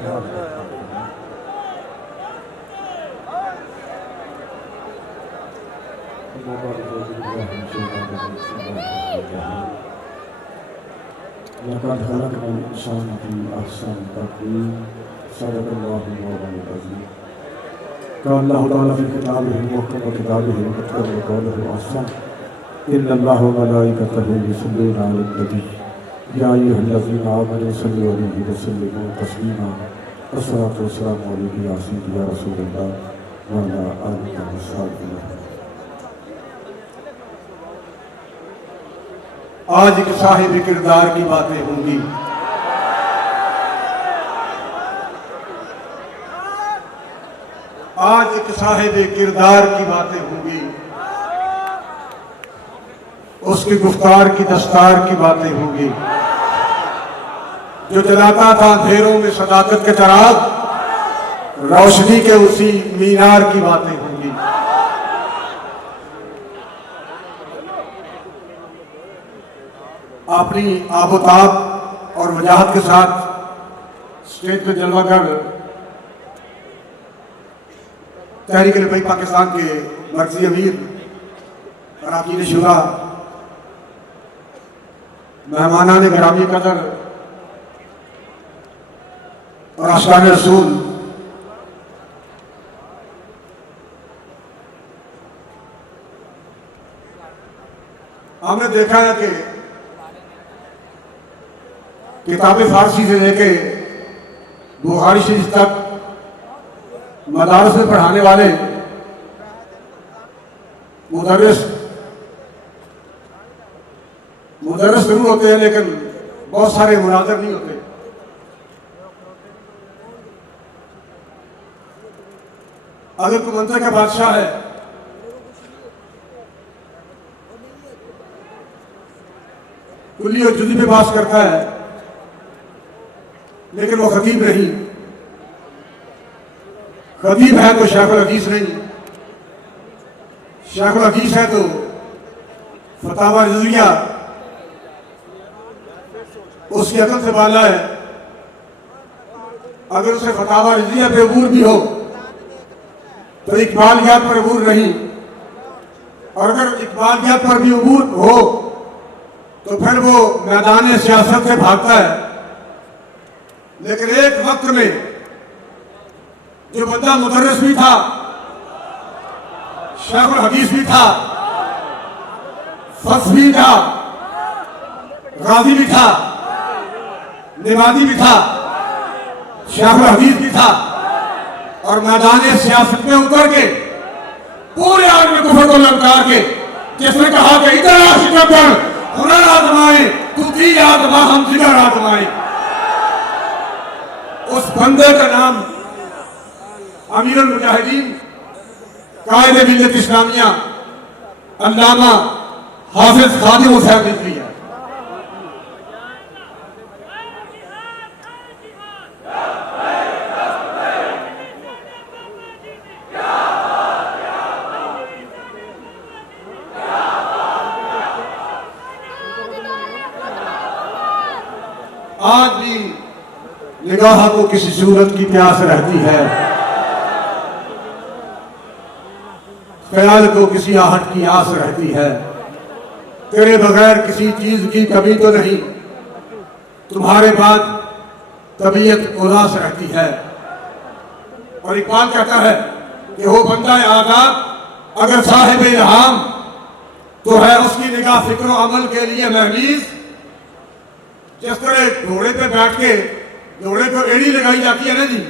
लक़द ख़लक़नल इंसान फ़ी अहसनि तक़वीम सदक़ल्लाहुल मौलाना अज़ीम। क़ाल अल्लाहु तआला फ़ी किताबिहिल मुहकम व किताबिहिल मुक़द्दस व क़ौलुहुल अहसन इन्नल्लाहा व मलाइकतहु युसल्लूना अलन नबी या अय्युहल्लज़ीना आमनू सल्लू अलैहि व सल्लिमू तस्लीमा। अस्सलातु वस्सलामु अलैका या सय्यदी या रसूलल्लाह व अला आलिहि व सहाबिहि। आज एक साहिब किरदार की बातें होंगी। आज एक साहिब किरदार की बातें होंगी। उसकी गुफ्तार की दस्तार की बातें होंगी। जो जलाता था अंधेरों में सदाकत के चराग, रोशनी के उसी मीनार की बातें होंगी। अपनी आबोताब और वजाहत के साथ स्टेज पे जलवा कर तहरीक-ए-लिबाई पाकिस्तान के मरकजी अमीर अरकान शुरा, मेहमानान गिरामी कदर और आशिकान रसूल, हमने देखा है कि किताब फारसी से लेके बुखारी शरीफ तक मदारस में पढ़ाने वाले मुदर्रिस जरूर होते हैं, लेकिन बहुत सारे मुनाज़िर नहीं होते। अगर कोई मंत्र का बादशाह है, कुल्ली और जुज़ी पे बात करता है, लेकिन वो खतीब नहीं। खतीब है तो शेखुल हदीस नहीं, शेखुल हदीस है तो फतावा रिज़विया उसकी अकल से बाला है। अगर उसे फतावा रिज़विया पे अबूर भी हो तो इकबालियात पर अबूर नहीं, और अगर इकबालियात पर भी अबूर हो तो फिर वो मैदान सियासत से भागता है। लेकिन एक वक्त में जो बंदा मुदर्रिस भी था, शेखुल हदीस भी था, फस भी था, गाजी भी था, निमादी भी था, शेखुल हदीस भी था, और मैदान सियासत में उतर के पूरे आदमी कुफर को ललकार के जिसने कहा कि इधर शिकंबर हुनर आजमाए, तू दी आजमा हम जिगर आजमाए, उस बंदे का नाम अमीरुल मुजाहिदीन कायद मिल्लत इस्लामिया अल्लामा हाफिज खादिम हुसैन रिजवी है। आज भी निगाह को किसी सूरत की प्यास रहती है, ख्याल को किसी आहट की आस रहती है। तेरे बगैर किसी चीज की कमी तो नहीं, तुम्हारे बाद तबीयत उदास रहती है। और इकबाल कहता है कि वो बंदा आजाद अगर साहिब इल्हाम तो है उसकी निगाह फिक्र अमल के लिए महमीज। जिस तरह घोड़े पे बैठ के घोड़े को एड़ी लगाई जाती है ना जी,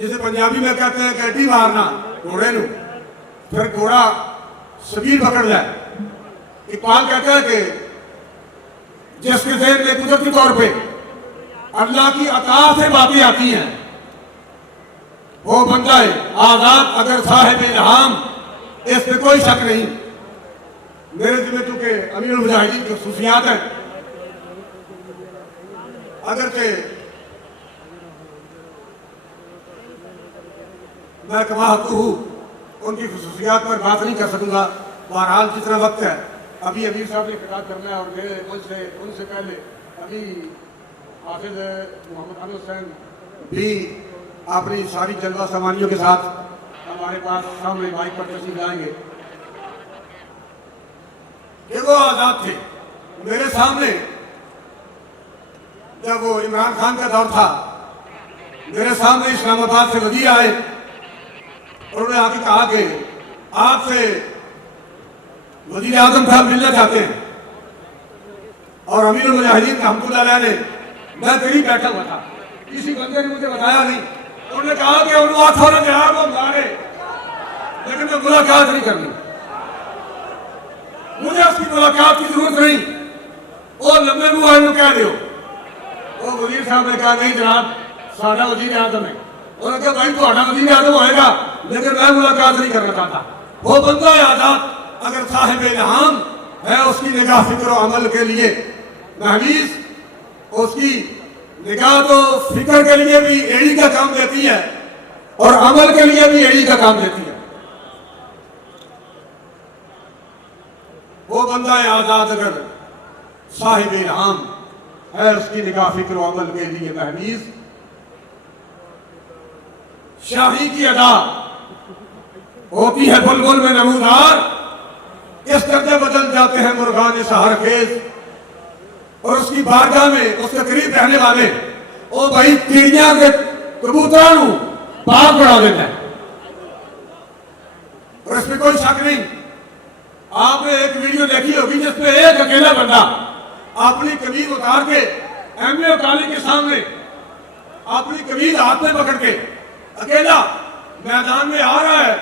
जिसे पंजाबी में कहते हैं कैटी मारना घोड़े को, फिर घोड़ा स्पीड पकड़ जाए। इकबाल कहता है कि जिसके ज़हन में कुदरती तौर पे अल्लाह की अता से बातें आती हैं, वो बंदा है आजाद अगर साहिब इल्हाम, इसमें कोई शक नहीं। मेरे जिम्मे चूंकि अमीरुल मुजाहिदीन की खसूसियात है, अगरचे मैं कमा हूँ उनकी खसूसियात पर बात नहीं कर सकूंगा। बहरहाल जितना वक्त है, अभी अमीर साहब ने खिताब करना है, और मेरे उनसे पहले अभी हाफिज मोहम्मद अली हुसैन भी अपनी सारी जलवा सामानियों के साथ हमारे पास सामने माइक पर तशरीफ लाएंगे कि वो आजाद थे। मेरे सामने जब वो इमरान खान का दौर था, मेरे सामने इस्लामाबाद से वजीर आए और उन्होंने आके कहा कि आपसे वजीर आजम साहब मिलना चाहते हैं। और अमीर मुजाहिदीन रहमतुल्लाह ने, मैं करीब बैठा हुआ था, किसी बंदे ने मुझे बताया नहीं, उन्होंने कहा कि वो मारे, लेकिन मैं मुलाकात नहीं करनी, मुझे उसकी मुलाकात की जरूरत नहीं, वो लंबे मुँह कह दो। वो वजीर साहब ने कहा नहीं जनाब, साडा वजीर आजम है। उन्होंने कहा भाई थोड़ा वजीर आजम होएगा, लेकिन मैं मुलाकात नहीं करना चाहता। वो बंदा आजाद अगर साहिब इल्हाम है, उसकी निगाह फिक्र और अमल के लिए महवीज, उसकी निगाह तो फिक्र के लिए भी एड़ी का काम देती है और अमल के लिए भी एड़ी का काम देती है। वो बंदा आजाद अगर साहिब इल्हाम है, उसकी निगाह फिक्र और अमल के लिए महवीज, शाही की अदा होती है बुलबुल में नमूदार, इस दर्जे बदल जाते हैं मुर्गान सहर खेज। और उसकी बारगाह में उसके करीब रहने वाले ओ भाई चिड़िया के कबूतरों पाप बढ़ा देता है। और इसमें कोई शक नहीं, आपने एक वीडियो देखी होगी जिसमें एक अकेला बंदा अपनी कमीज उतार के एमए काली के सामने अपनी कमीज हाथ में पकड़ के अकेला मैदान में आ रहा है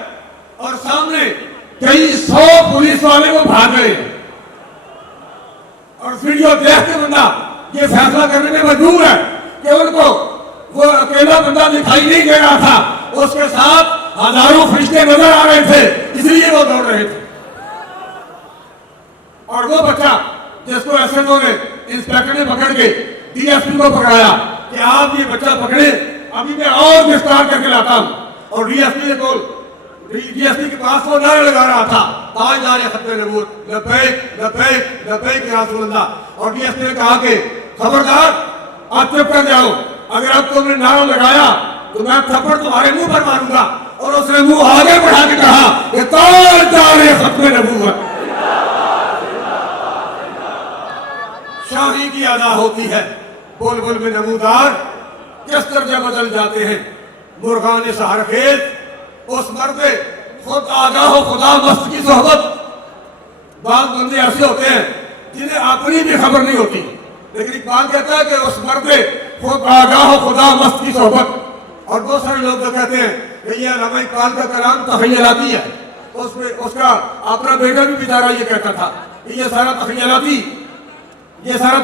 और सामने कई 100 पुलिस वाले वो भाग रहे हैं। और वीडियो देख के बंदा ये फैसला करने में मजबूर है कि उनको वो अकेला बंदा दिखाई नहीं दे रहा था, उसके साथ हजारों फरिश्ते नजर आ रहे थे, इसलिए वो दौड़ रहे थे। और वो बच्चा जिसको एसएचओ ने, इंस्पेक्टर ने पकड़ के डीएसपी को पकड़ाया कि आप ये बच्चा पकड़े, अभी मैं और गिरफ्तार करके लाता हूं। और डीएसपी के पास वो नारे लगा रहा था, ताजदार खत्म नबूवत, लब्बैक लब्बैक लब्बैक या रसूल अल्लाह। और डीएसपी ने कहा कि खबरदार, आप चुप कर जाओ, अगर अब तुमने नारा लगाया तो मैं थप्पड़ तुम्हारे मुंह पर मारूंगा। और उसने मुंह आगे बढ़ा के कहा कि ताजदार खत्म नबूवत। शाही की अदा होती है बुलबुल में नमूदार, किस दर्जे बदल जाते हैं मुर्गान सहर खेज। उस मर्द खुद आगाह खुदा मस्त की सोहबत। बात बंदे ऐसे होते हैं जिन्हें अपनी भी खबर नहीं होती, लेकिन इकबाल कहता है कि उस मर्द खुद आगाह खुदा मस्त की सोहबत। और बहुत सारे लोग तो कहते हैं कि ये अल्लामा इकबाल का कलाम तखयलाती है, उसमें उसका अपना बेटा भी बेचारा ये कहता था कि ये सारा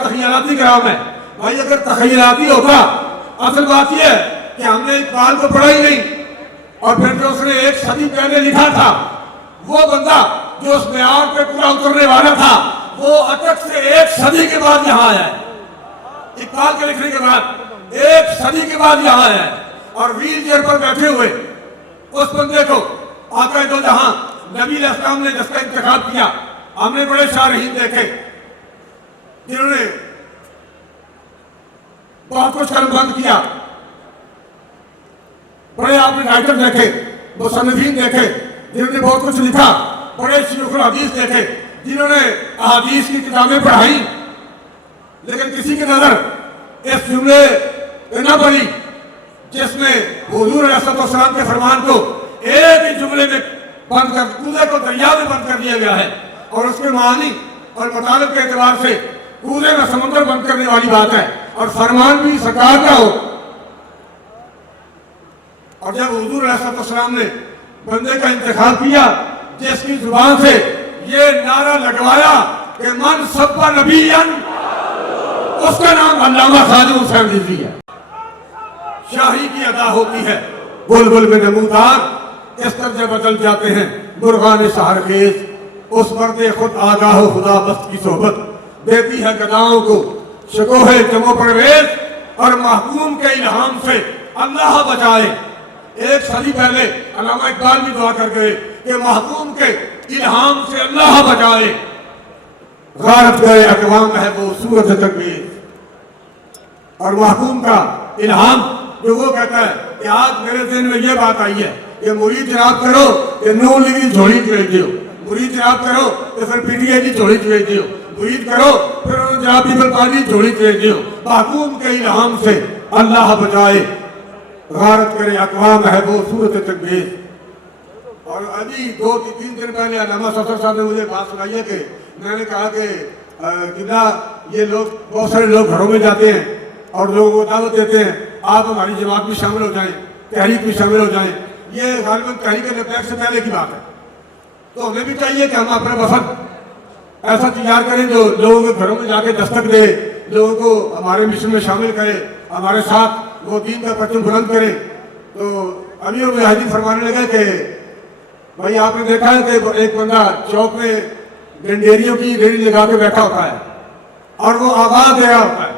तखयलाती कलाम है। भाई अगर तखयलाती होता, असल बात यह है कि हमने इकबाल को पढ़ा ही नहीं, और फिर जो उसने एक सदी पहले लिखा था, वो बंदा जो उस मेयार पे पूरा उतरने वाला था, वो अटक से एक सदी के बाद यहाँ आया है। इकबाल के लिखने के बाद एक सदी के बाद यहाँ आया है। और व्हील चेयर पर बैठे हुए उस बंदे को आका दो जहां नबी अलैहिस्सलाम ने जिसका इंतखाब किया, हमने बड़े शाहरीन देखे जिन्होंने बहुत कुछ कर्मबंद किया, बड़े आपने राइटर देखे, मुसन्निफीन देखे जिन्होंने बहुत कुछ लिखा, बड़े शयूखुल हदीस देखे जिन्होंने अहादीस की किताबें पढ़ाई, लेकिन किसी की नजर इस जुमले पे न पड़ी जिसमें हुजूर अलैहिस्सलाम के फरमान को एक ही जुमले में बंद कर, कूदे को दरिया में बंद कर दिया गया है। और उसके मानी और मतलब के एतबार से कूदे में समुद्र बंद करने वाली बात है, और फरमान भी सरकार का हो। और जब हुजूर अलैहिस्सलाम ने बंदे का इंतखाब किया जिसकी जुबान से ये नारा लगवाया कि मन सब्बा नबीयन, उसका नाम अल्लामा खादिम हुसैन रिजवी है। शाही की अदा होती है बुलबुल में नमूदार, इस तरह बदल जाते हैं मुर्गान सहर खेज। उस मर्द खुद आगाह खुदा मस्त की सोहबत देती है गदाओं को शकोहे जमो परवेज, और महकूम के इल्हाम से अल्लाह बचाए। एक सदी पहले अल्लामा इकबाल भी दुआ कर गए कि महकूम के इल्हाम से अल्लाह बचाए। गारत गए अकवाम है वो सूरत तकबीर, और महकूम का इल्हाम जो वो कहता है कि आज मेरे दिन में ये बात आई है कि मुरीद जनाब करो कि नून लीग की झोली चुवेच दियो, मुरीद जनाब करो तो फिर पीटीआई की झोली चुवेच दियो, मुरीद करो फिर जनाब पीपल पार्टी की झोली चुवेच दियो। महकूम के इल्हाम से अल्लाह बचाए, गारत करे अक़वाम है वो सूरत तकबीर। और अभी 2-3 दिन पहले अल्लामा सफर साहब ने मुझे बात सुनाई है कि मैंने कहा कि कितना ये लोग, बहुत सारे लोग घरों में जाते हैं और लोगों को दावत देते हैं, आप हमारी जमात में शामिल हो जाएं, तहरीक में शामिल हो जाएं। ये गालिबन तहरीक लबैक से पहले की बात है। तो हमें भी चाहिए कि हम अपना वफद ऐसा तैयार करें जो लोगों के घरों में जाके दस्तक दे, लोगों को हमारे मिशन में शामिल करे, हमारे साथ वो दीन का परचम बुलंद करे। तो अभी वो मुजाहिदीन फरमाने लगे कि भाई आपने देखा है कि एक बंदा चौक में डंडेरियों की रेडी लगा के बैठा होता है और वो आवाज दे रहा होता है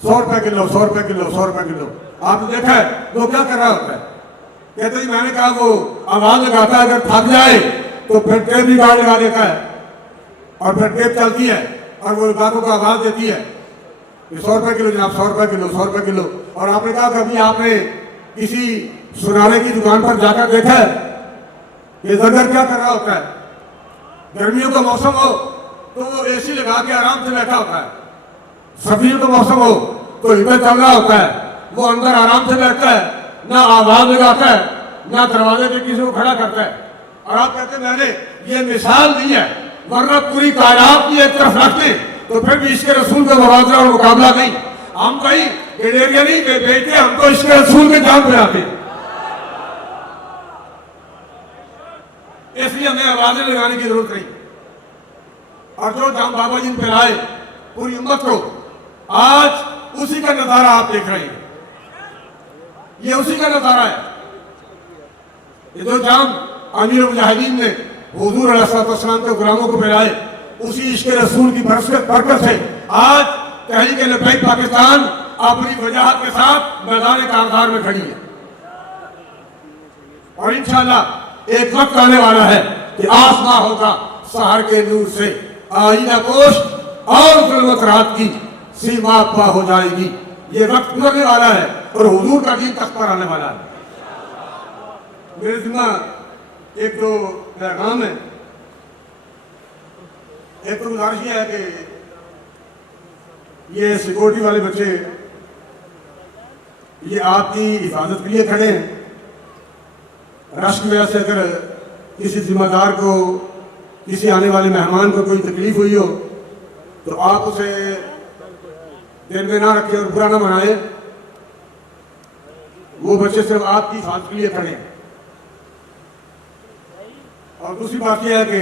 100 रुपए किलो, 100 रुपए किलो, 100 रुपए किलो। आपने देखा है वो क्या कर रहा होता है? कहते हैं मैंने कहा वो आवाज लगाता है, अगर थक जाए तो फिर टेप भी गाड़ लगा देता है और फिर टेप चलती है और वो ग्राहकों को आवाज देती है 100 रुपए किलो जनाब, 100 रुपए किलो, 100 रुपए किलो। और आपने कहा कभी आपने किसी सुनारे की दुकान पर जाकर देखा है ये जरगर क्या कर रहा होता है? गर्मियों का मौसम हो तो वो एसी लगा के आराम से बैठा होता है, सर्दियों का मौसम हो तो हीटर चल रहा होता है, वो अंदर आराम से बैठता है, ना आवाज लगाता है, ना दरवाजे पे किसी को खड़ा करता है। और आप कहते हैं मैंने ये मिसाल दी है, वरना पूरी कायनात की एक तरफ रखते तो फिर भी इसके रसूल का मुबादला और मुकाबला नहीं। हम भाई गडेरिया नहीं बेचते, हम तो इसके रसूल के जान पे आते, इसलिए हमें आवाजें लगाने की जरूरत नहीं। और जो जाम बाबा जी पे लाए पूरी उम्मत को, आज उसी का नजारा आप देख रहे हैं, ये उसी का नजारा है। ये जो जाम अमीर मुजाहिदीन ने हुजूर अलैहिस्सलाम के गुलामों को फैलाए, उसी इश्क़ रसूल की बरकत से आज तहरीक लब्बैक पाकिस्तान अपनी वजाहत के साथ मैदान कारदार में खड़ी है। और इंशाअल्लाह एक वक्त आने वाला है कि आसमां होगा सहर के नूर से, आईना पोश और ज़ुल्मत रात की सीमा पा हो जाएगी। ये वक्त गुजरने वाला है और हुजूर का दीन तख्त पर आने वाला है। मेरे जिम्मा एक तो पैगाम है, एक तो गुजारिश है कि ये सिक्योरिटी वाले बच्चे ये आपकी हिफाजत के लिए खड़े हैं। रश की वजह से अगर किसी जिम्मेदार को, किसी आने वाले मेहमान को कोई तकलीफ हुई हो तो आप उसे दिल में ना रखें और बुरा ना मनाए। वो बच्चे सिर्फ आपकी हिफाजत के लिए खड़े हैं। और दूसरी बात यह है कि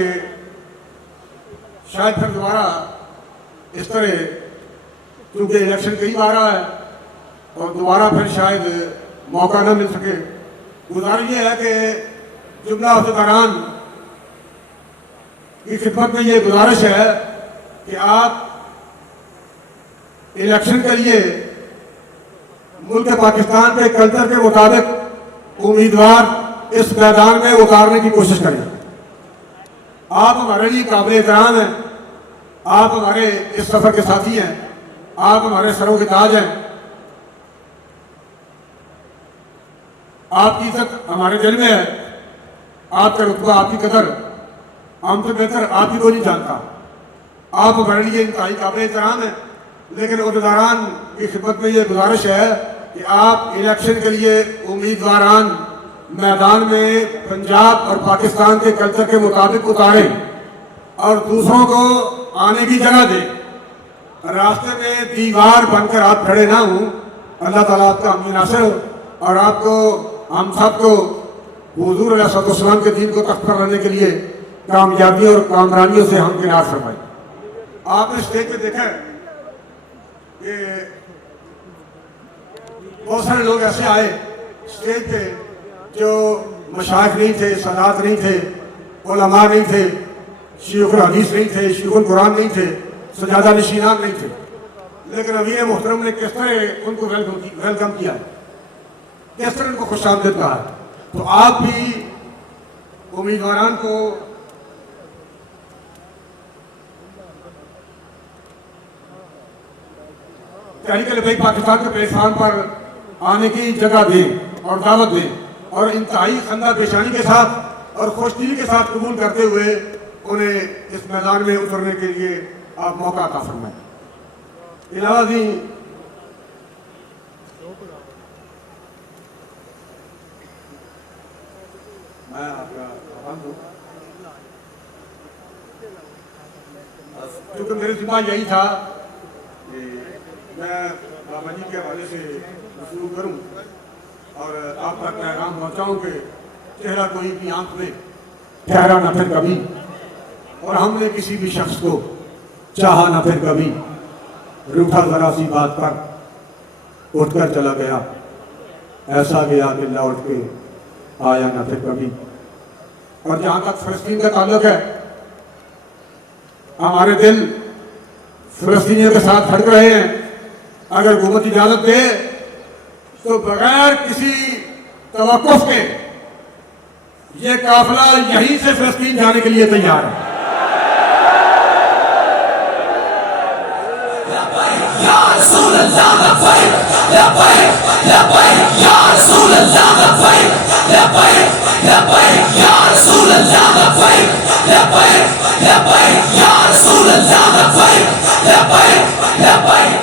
शायद फिर दोबारा इस तरह, क्योंकि इलेक्शन कई बार रहा है और दोबारा फिर शायद मौका ना मिल सके। गुजारिश ये है कि जुमला हुक्मरान की खिदमत में ये गुजारिश है कि आप इलेक्शन के लिए मुल्क पाकिस्तान के कल्चर के मुताबिक उम्मीदवार इस मैदान में उतारने की कोशिश करें। आप हमारे लिए काबिल एहतराम हैं, आप हमारे इस सफर के साथी हैं, आप हमारे सरों के ताज हैं। आपकी इज्जत हमारे दिल में है, आपका रुतबा, आपकी कदर हमसे बेहतर आप ही को नहीं जानता। आप हमारे लिए इंतहाई काबिल एहतराम है, लेकिन उम्मीदवारान की खिदमत में ये गुजारिश है कि आप इलेक्शन के लिए उम्मीदवारान मैदान में पंजाब और पाकिस्तान के कल्चर के मुताबिक उतारें और दूसरों को आने की जगह दें। रास्ते में दीवार बनकर आप खड़े ना हों। अल्लाह ताला आपका अमीन नासिर हो और आपको, हम सबको हुजूर अलैहिस्सलाम के दीन को तख्त पर लाने के लिए कामयाबियों और कामरानियों से हम किनार फरमाएं। आपने स्टेज पे देखा है कि बहुत सारे लोग ऐसे आए स्टेज पे जो मशाइख नहीं थे, सदात नहीं थे, उलमा नहीं थे, शेखुल हदीस नहीं थे, शेखुल कुरान नहीं थे, सजादा नशीनान नहीं थे, लेकिन अमीर मोहतरम ने किस तरह उनको वेलकम किया, किस तरह उनको खुशामदीद कहा है। तो आप भी उम्मीदवारान को तहरीक लब्बैक पाकिस्तान के प्लेटफार्म पर आने की जगह दें और दावत दें और इंतहाई खंदा पेशानी के साथ और खुशदिली के साथ कबूल करते हुए उन्हें इस मैदान में उतरने के लिए आप मौका अता फरमाएं। इलाहाबादी मैं आपका आभार हूँ, क्योंकि मेरे जिम्मा यही था कि मैं बाबा जी के हवाले से शुरू करूं और आप तक पैगाम पहुंचाऊं कि चेहरा कोई भी आंख में ठहरा ना फिर कभी, और हमने किसी भी शख्स को चाहा ना फिर कभी, रूठा जरा सी बात पर उठकर चला गया, ऐसा गया कि लौट के आया ना फिर कभी। और जहां तक फिलिस्तीन का ताल्लुक है, हमारे दिल फिलिस्तीनियों के साथ धड़क रहे हैं। अगर हुकूमत इजाजत दे तो बगैर किसी तवक्कुफ के ये काफिला यहीं से फिलिस्तीन जाने के लिए तैयार है। Ya